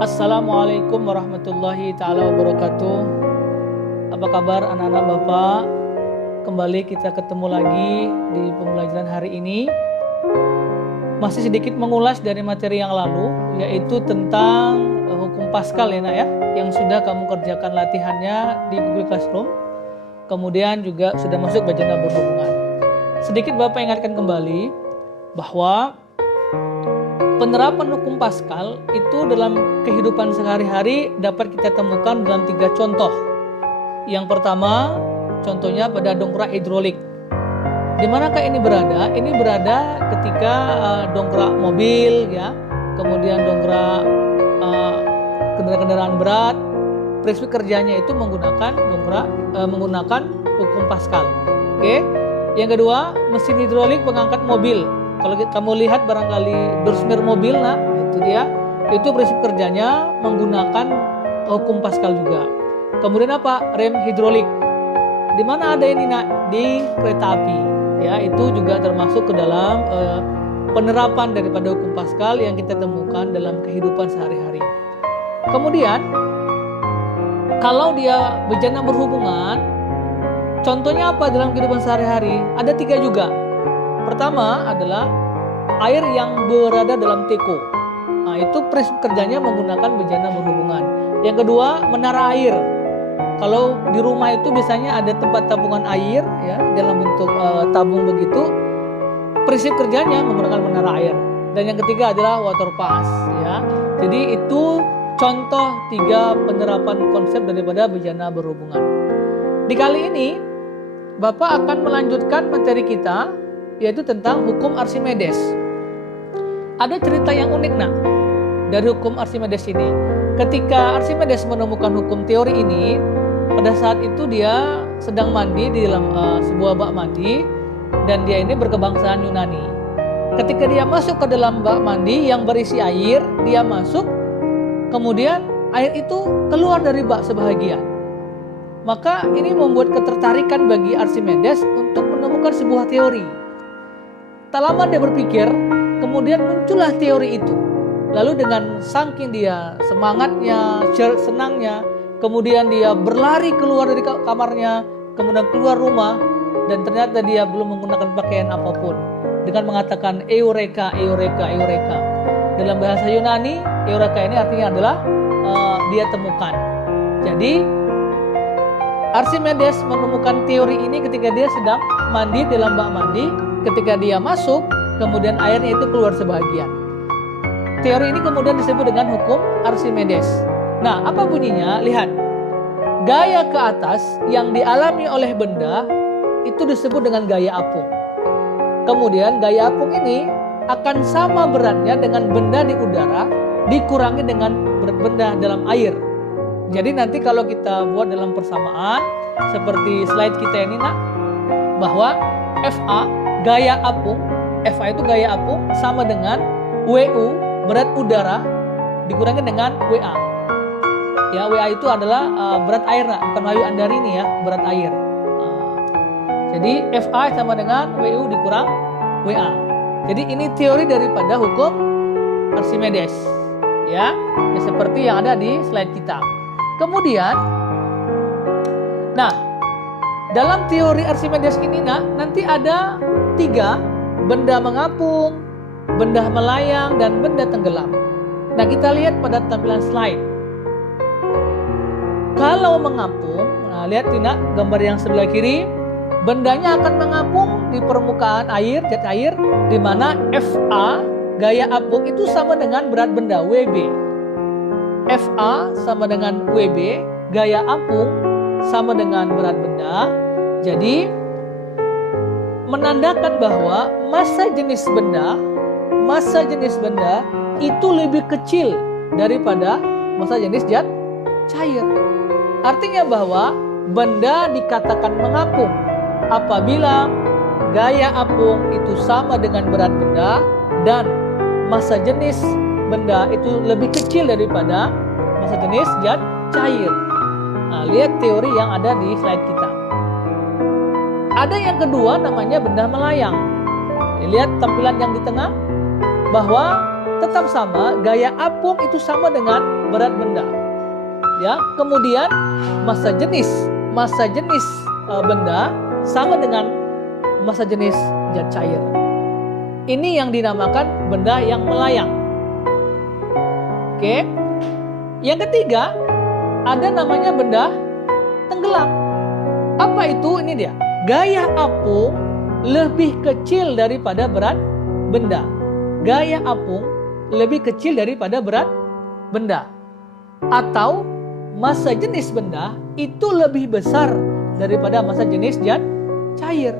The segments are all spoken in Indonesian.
Assalamualaikum warahmatullahi ta'ala wabarakatuh. Apa kabar anak-anak Bapak? Kembali kita ketemu lagi di pembelajaran hari ini. Masih sedikit mengulas dari materi yang lalu, yaitu tentang hukum Pascal ya nak ya, yang sudah kamu kerjakan latihannya di Google Classroom. Kemudian juga sudah masuk bejana berhubungan. Sedikit Bapak ingatkan kembali bahwa penerapan hukum Pascal itu dalam kehidupan sehari-hari dapat kita temukan dalam 3 contoh. Yang pertama, contohnya pada dongkrak hidrolik. Di manakah ini berada? Ini berada ketika dongkrak mobil, ya, kemudian dongkrak kendaraan berat. Prinsip kerjanya itu menggunakan menggunakan hukum Pascal. Oke. Yang kedua, mesin hidrolik pengangkat mobil. Kalau kamu lihat barangkali dorsmer mobil, nah itu dia. Itu prinsip kerjanya menggunakan hukum Pascal juga. Kemudian apa? Rem hidrolik. Di mana ada ini nak? Di kereta api. Ya, itu juga termasuk ke dalam penerapan daripada hukum Pascal yang kita temukan dalam kehidupan sehari-hari. Kemudian, kalau dia bejana berhubungan, contohnya apa dalam kehidupan sehari-hari? Ada 3 juga. Pertama adalah air yang berada dalam teko. Nah, itu prinsip kerjanya menggunakan bejana berhubungan. Yang kedua, menara air. Kalau di rumah itu biasanya ada tempat tabungan air, ya, dalam bentuk tabung begitu. Prinsip kerjanya menggunakan menara air. Dan yang ketiga adalah water pass, ya. Jadi itu contoh 3 penerapan konsep daripada bejana berhubungan. Di kali ini Bapak akan melanjutkan materi kita, yaitu tentang hukum Archimedes. Ada cerita yang unik nak dari hukum Archimedes ini. Ketika Archimedes menemukan hukum teori ini, pada saat itu dia sedang mandi di dalam sebuah bak mandi, dan dia ini berkebangsaan Yunani. Ketika dia masuk ke dalam bak mandi yang berisi air, dia masuk, kemudian air itu keluar dari bak sebahagian. Maka ini membuat ketertarikan bagi Archimedes untuk menemukan sebuah teori. Tak lama dia berpikir, kemudian muncullah teori itu. Lalu dengan saking dia semangatnya, senangnya, kemudian dia berlari keluar dari kamarnya, kemudian keluar rumah, dan ternyata dia belum menggunakan pakaian apapun. Dengan mengatakan Eureka, Eureka, Eureka. Dalam bahasa Yunani, Eureka ini artinya adalah dia temukan. Jadi Archimedes menemukan teori ini ketika dia sedang mandi dalam bak mandi. Ketika dia masuk, kemudian airnya itu keluar sebahagian. Teori ini kemudian disebut dengan hukum Archimedes. Nah, apa bunyinya? Lihat. Gaya ke atas yang dialami oleh benda itu disebut dengan gaya apung. Kemudian gaya apung ini akan sama beratnya dengan benda di udara dikurangi dengan berat benda dalam air. Jadi nanti kalau kita buat dalam persamaan seperti slide kita ini nak, bahwa FA gaya apung, FA itu gaya apung sama dengan WU berat udara dikurangi dengan WA. Ya, WA itu adalah berat air nak, bukan Wahyu Andarini ya, berat air. Jadi FA sama dengan WU dikurang WA. Jadi ini teori daripada hukum Archimedes, ya seperti yang ada di slide kita. Kemudian, nah dalam teori Archimedes ini nanti ada 3, benda mengapung, benda melayang, dan benda tenggelam. Nah kita lihat pada tampilan slide. Kalau mengapung, nah lihat tidak gambar yang sebelah kiri, bendanya akan mengapung di permukaan air, jet air, di mana FA gaya apung itu sama dengan berat benda WB. FA sama dengan WB, gaya apung sama dengan berat benda. Jadi menandakan bahwa massa jenis benda itu lebih kecil daripada massa jenis zat cair. Artinya bahwa benda dikatakan mengapung apabila gaya apung itu sama dengan berat benda dan massa jenis benda itu lebih kecil daripada massa jenis zat cair. Nah, lihat teori yang ada di slide kita. Ada yang kedua namanya benda melayang. Lihat tampilan yang di tengah, bahwa tetap sama, gaya apung itu sama dengan berat benda. Ya, kemudian massa jenis benda sama dengan massa jenis zat cair. Ini yang dinamakan benda yang melayang. Oke. Yang ketiga, ada namanya benda tenggelam. Apa itu? Ini dia. Gaya apung lebih kecil daripada berat benda. Gaya apung lebih kecil daripada berat benda. Atau massa jenis benda itu lebih besar daripada massa jenis zat cair.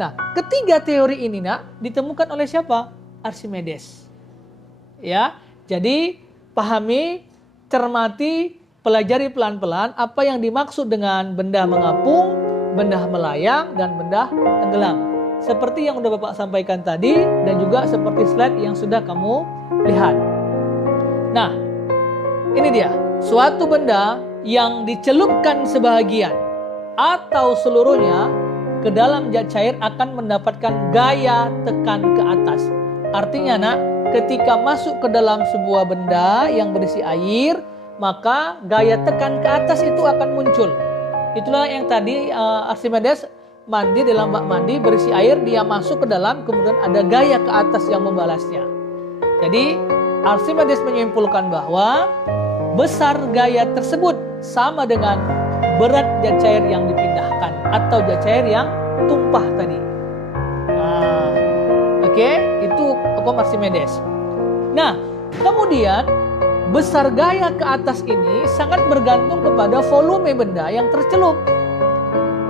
Nah, ketiga teori ini ditemukan oleh siapa? Archimedes. Ya, jadi pahami, cermati, pelajari pelan-pelan apa yang dimaksud dengan benda mengapung, benda melayang, dan benda tenggelam. Seperti yang sudah Bapak sampaikan tadi dan juga seperti slide yang sudah kamu lihat. Nah, ini dia. Suatu benda yang dicelupkan sebahagian atau seluruhnya ke dalam zat cair akan mendapatkan gaya tekan ke atas. Artinya ketika masuk ke dalam sebuah benda yang berisi air, maka gaya tekan ke atas itu akan muncul. Itulah yang tadi Archimedes mandi dalam bak mandi berisi air, dia masuk ke dalam, kemudian ada gaya ke atas yang membalasnya. Jadi Archimedes menyimpulkan bahwa besar gaya tersebut sama dengan berat zat cair yang dipindahkan atau zat cair yang tumpah tadi. Oke, itu hukum Archimedes. Nah, kemudian besar gaya ke atas ini sangat bergantung kepada volume benda yang tercelup.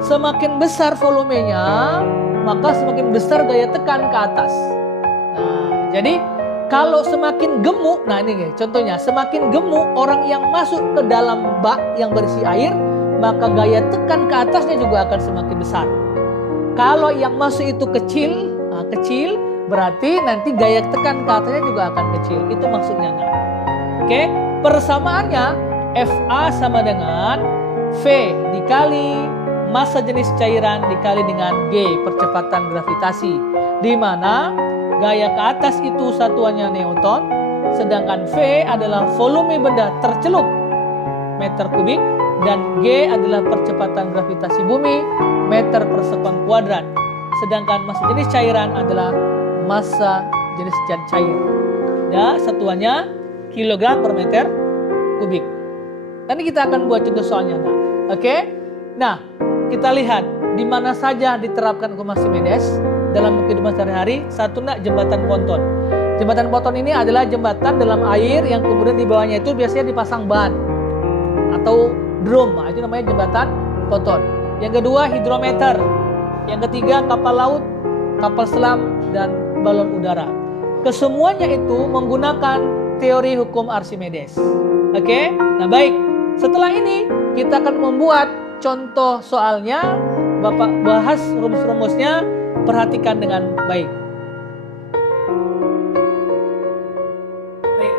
Semakin besar volumenya, maka semakin besar gaya tekan ke atas. Nah, jadi kalau semakin gemuk, nah ini contohnya, semakin gemuk orang yang masuk ke dalam bak yang berisi air, maka gaya tekan ke atasnya juga akan semakin besar. Kalau yang masuk itu kecil, berarti nanti gaya tekan ke atasnya juga akan kecil. Itu maksudnya. Oke, persamaannya Fa sama dengan V dikali massa jenis cairan dikali dengan G, percepatan gravitasi, di mana gaya ke atas itu satuannya Newton, sedangkan V adalah volume benda tercelup meter kubik, dan G adalah percepatan gravitasi bumi meter per sekon kuadrat. Sedangkan massa jenis cairan adalah massa jenis zat cair. Ya, satuannya kilogram per meter kubik. Nanti kita akan buat contoh soalnya. Oke? Nah, kita lihat di mana saja diterapkan hukum Archimedes dalam kehidupan sehari-hari. Satu, jembatan ponton. Jembatan ponton ini adalah jembatan dalam air yang kemudian di bawahnya itu biasanya dipasang ban atau drum. Nah, itu namanya jembatan ponton. Yang kedua, hidrometer. Yang ketiga, kapal laut, kapal selam, dan balon udara. Kesemuanya itu menggunakan teori hukum Archimedes. Oke? Nah, baik. Setelah ini kita akan membuat contoh soalnya. Bapak bahas rumus-rumusnya, perhatikan dengan baik. Baik.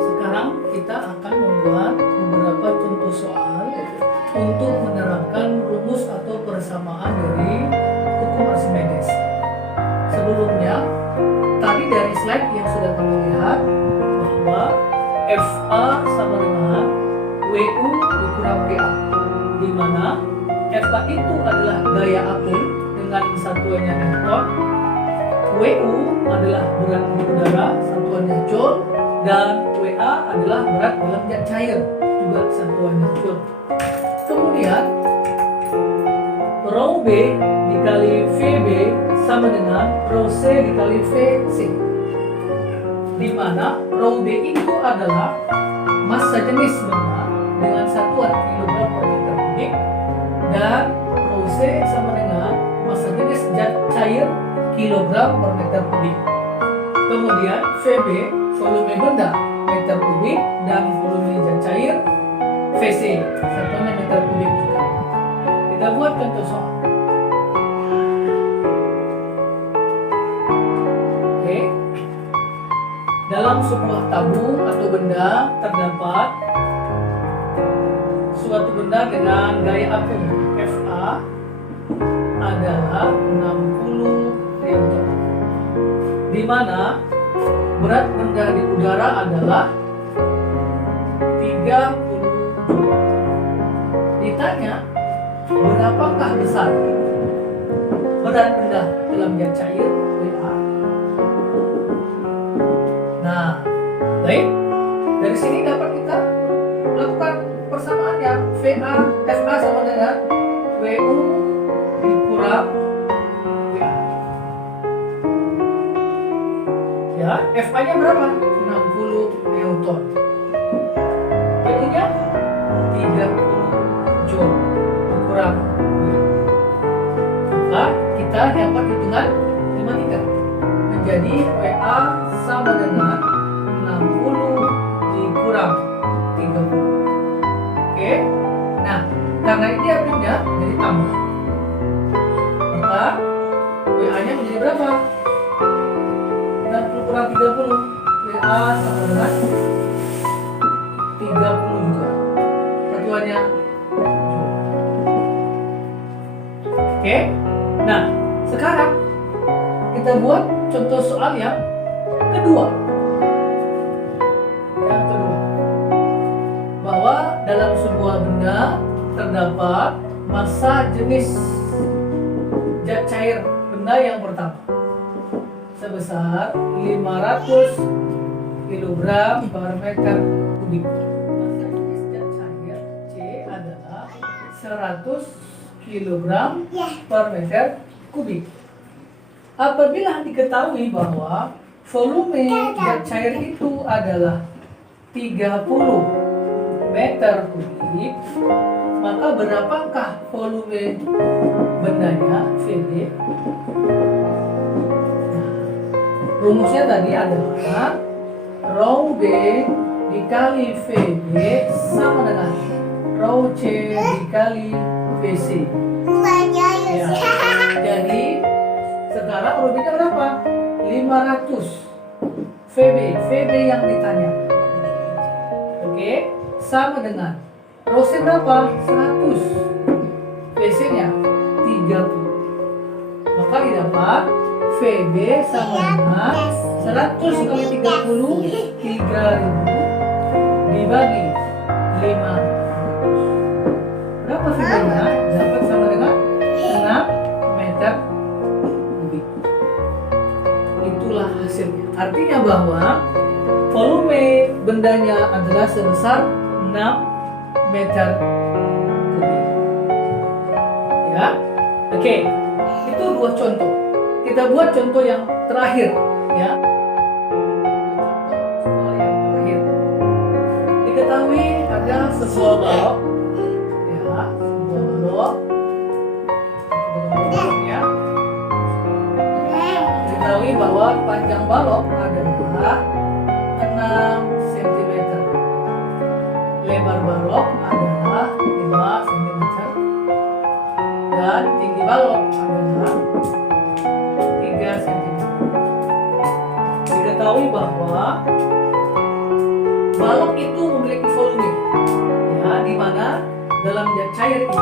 Sekarang kita akan membuat beberapa contoh soal untuk menerapkan rumus atau persamaan dari hukum Archimedes. Sebelumnya, tadi dari slide yang sudah kamu lihat bahwa Fa sama dengan WU dikurang WA, di mana Fa itu adalah gaya apung dengan satuannya Newton, WU adalah berat di udara, satuannya Joule, dan WA adalah berat dalam zat cair, juga satuannya Joule. Kemudian rho B dikali VB sama dengan rho C dikali VC, di mana rho B itu adalah massa jenis benda dengan satuan kilogram per meter kubik, dan rho C sama dengan massa jenis zat cair kilogram per meter kubik. Kemudian VB volume benda meter kubik, dan volume zat cair VC satuannya meter kubik juga. Kita buat contoh soal. Oke. Dalam sebuah tabung atau benda terdapat suatu benda dengan gaya apung Fa adalah 60 mana berat benda di udara adalah 30 joule. Ditanya, berapakah besar berat benda dalam zat cair VA? Nah, baik. Dari sini dapat kita lakukan persamaannya. FA sama dengan WU dikurang VA. Ya, FA-nya berapa? 60 Newton. WU-nya 30 Joule dikurang VA. Maka kita dapat hitungan matematika menjadi WA sama dengan 60 dikurang 30. Oke. Nah, karena ini artinya jadi tambah, maka WA-nya menjadi berapa? 60 kurang 30, WA sama dengan 30 juga. Satuannya Joule. Oke. Nah, sekarang kita buat contoh soal yang kedua. Yang kedua, bahwa dalam sebuah benda terdapat massa jenis zat cair benda yang pertama sebesar 500 kg per meter kubik. Massa jenis zat cair C adalah 100 kg per meter kubik. Apabila diketahui bahwa volume zat cair itu adalah 30 meter kubik, maka berapakah volume bendanya VB? Nah, rumusnya tadi adalah rho B dikali VB sama dengan rho C dikali VC. Ya. Jadi sekarang rho B-nya berapa? 500 VB yang ditanya. Oke, sama dengan rho C berapa? 100. VC-nya 30. Maka didapat VB sama dengan 100 kali 30, 3000 dibagi 500. Berapa VB-nya? Dapat sama dengan 6 meter kubik. Itulah hasilnya. Artinya bahwa volume bendanya adalah sebesar 6 meter kubik. Ya, oke. Itu dua contoh. Kita buat contoh yang terakhir, ya. Contoh yang terakhir. Diketahui ada sebuah balok, ya, sebuah balok, ya. Diketahui bahwa panjang balok adalah 6 cm. Lebar balok adalah 5 cm. Dan tinggi balok adalah 3 cm. Diketahui bahwa balok itu memiliki volume, ya, di mana dalam zat cair itu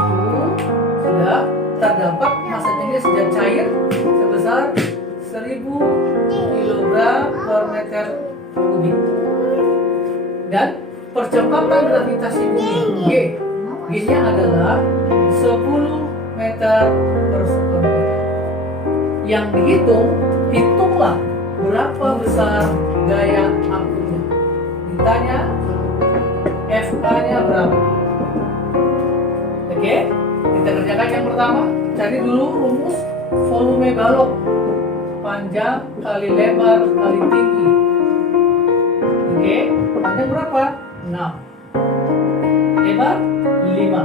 sudah terdapat massa jenis zat cair sebesar 1000 kg per meter kubik. Dan percepatan gravitasi bumi G-nya adalah 10 meter per sekund. Yang dihitung, hitunglah berapa besar gaya angkutnya. Ditanya FK-nya berapa. Oke, kita kerjakan yang pertama. Cari dulu rumus volume balok. Panjang kali lebar kali tinggi. Oke, panjang berapa? 6. Lebar 5.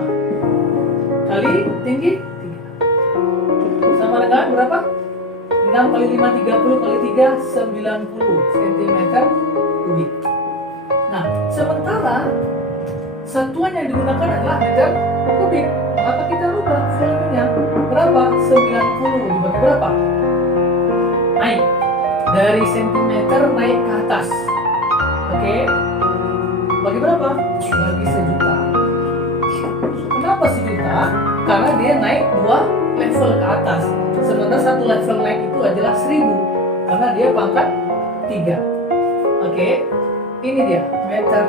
Kali tinggi 3. Sama dengan berapa? 6 kali 5 30 kali 3 90 cm kubik. Nah, sementara satuan yang digunakan adalah meter kubik, maka kita rubah volumenya berapa? 90 dibagi berapa? Naik dari sentimeter naik ke atas. Oke, bagi berapa? Bagi 1.000.000. Kenapa 1.000.000? Karena dia naik 2 level ke atas. Sementara satu level naik itu adalah 1000. karena dia pangkat 3. Oke, ini dia meter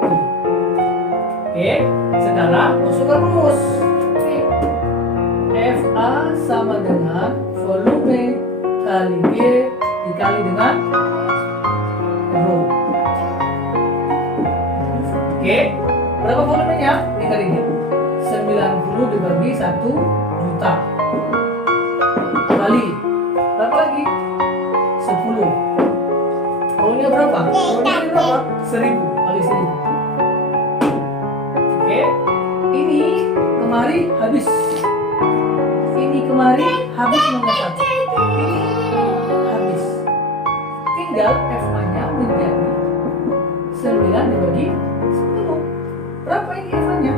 7. Oke, sekarang masukkan rumus. FA sama dengan volume kali G dikali dengan rho. Oke, berapa volumenya? Ini kali ini 90 dibagi 1 juta kali berapa lagi? 10. Volume berapa? Volume berapa? 1000 kali 1000. Oke, ini kemari habis. Ini kemari habis nomor 1. Ini habis. Tinggal FA-nya menjadi 9 dibagi 10. Berapa ini FA-nya?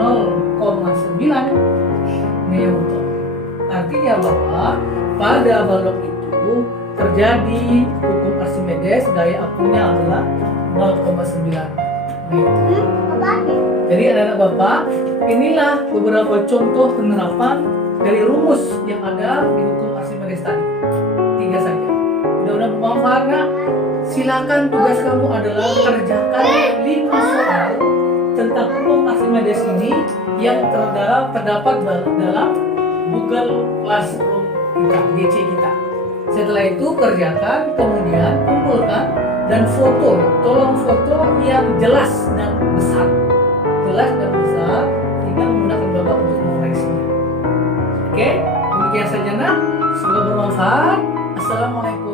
0,9 Newton. Artinya bahwa pada balok itu terjadi hukum Archimedes, gaya apinya adalah 0,9 Newton. Jadi anak-anak Bapak, inilah beberapa contoh penerapan dari rumus yang ada di hukum Archimedes tadi. 3 saja. Mudah-mudahan bermanfaat, Nak. Silakan tugas kamu adalah kerjakan 5 soal tentang hukum Archimedes ini yang terdapat dalam Google Classroom kita, GC kita. Setelah itu kerjakan, kemudian kumpulkan dan foto. Tolong foto yang jelas dan besar. Jelas dan besar, sehingga memudahkan Bapak untuk mengoreksinya. Oke, demikian saja, Nak. Semoga bermanfaat. Assalamualaikum.